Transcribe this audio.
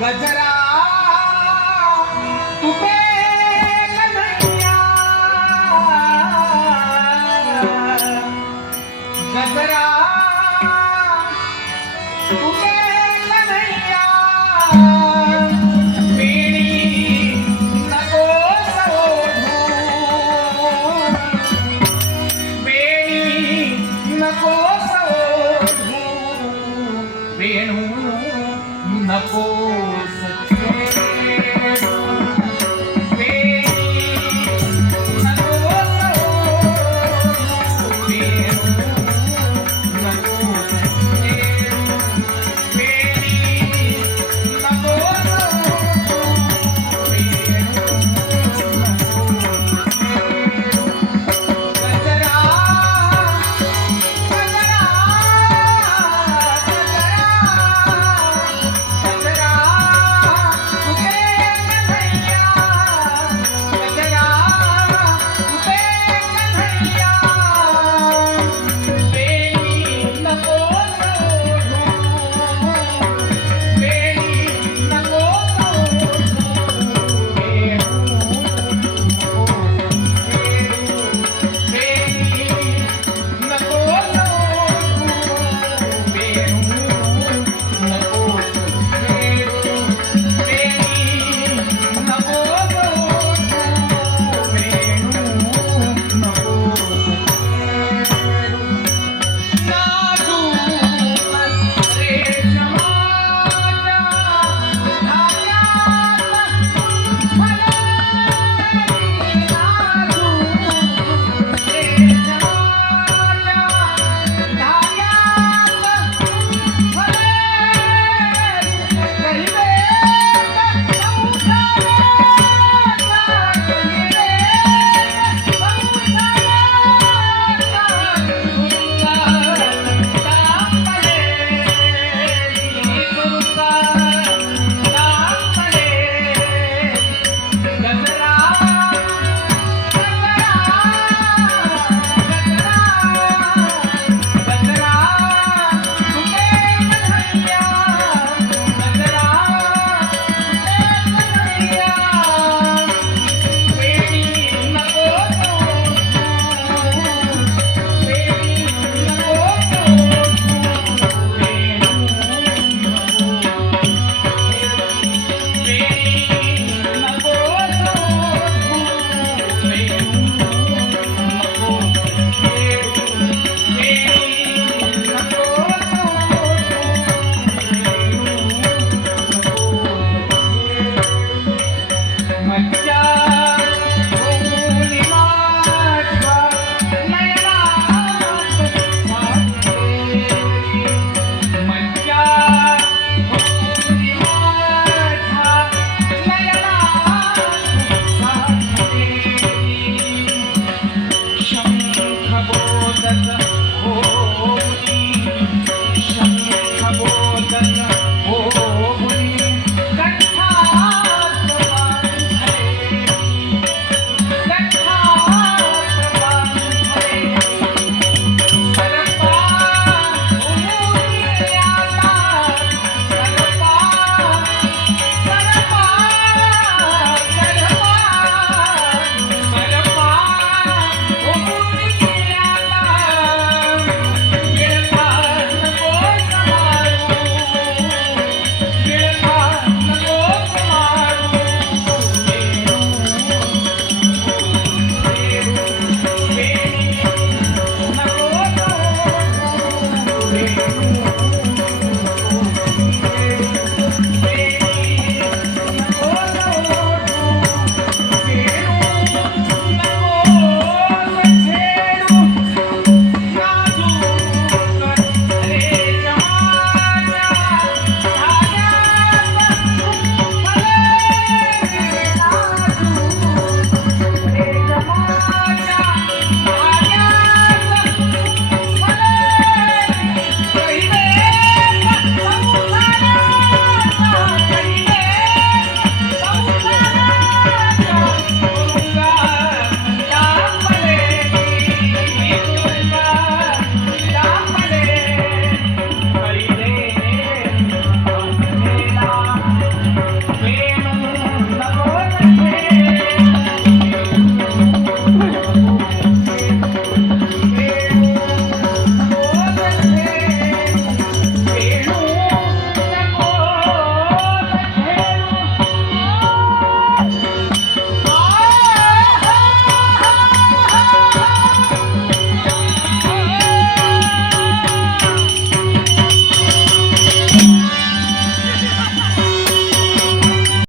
गजरा तुपे ಏನು ನಕೋ